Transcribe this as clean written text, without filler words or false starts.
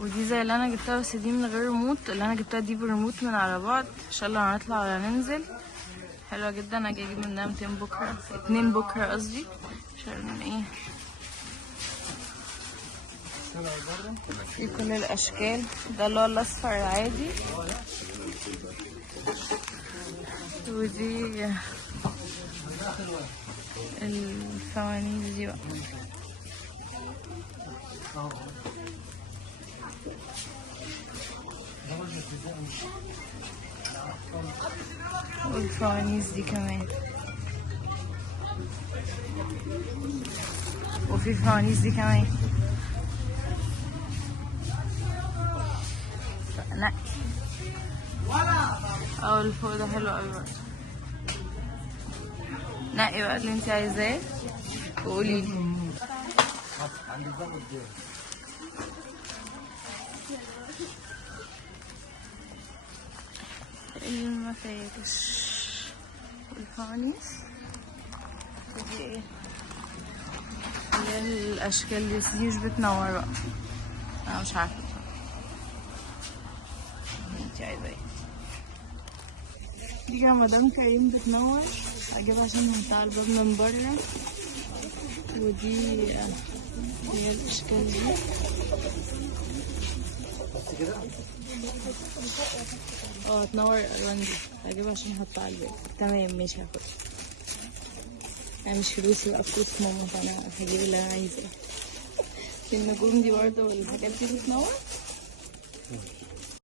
ودي زي اللي انا جبتها بس دي من غير ريموت. اللي انا جبتها دي بالريموت من على بعد عشان لو هنطلع ولا ننزل. حلوة جدا. اجي اجيب منها 200 بكرة 2 بكرة قصدي عشان ايه في كل الاشكال. ده اللي هو الاصفر العادي. ودي الفوانيس دي بقى. والفوانيس دي كمان. وفي فوانيس دي كمان. نقي. اه اللي فوق ده حلو اوي برضه. نقي بقى اللي انت عايزاه وقولي لي. المفارش والفوانيس ودي ايه اللي هي الاشكال دي مش بتنور بقى. انا مش عارفه بصراحه انت عايزه ايه. دي كده مدام كريم بتنور. هجيبها عشان من بتاع الباب من بره. ودي هي الاشكال دي. تنور الالوان دي. هجيبها عشان احطها على الباب. تمام ماشي هاخدها. انا مش فلوسي بقى، فلوس ماما، فانا هجيب اللي انا عايزاه. النجوم دي برضه والحاجات دي بتنور.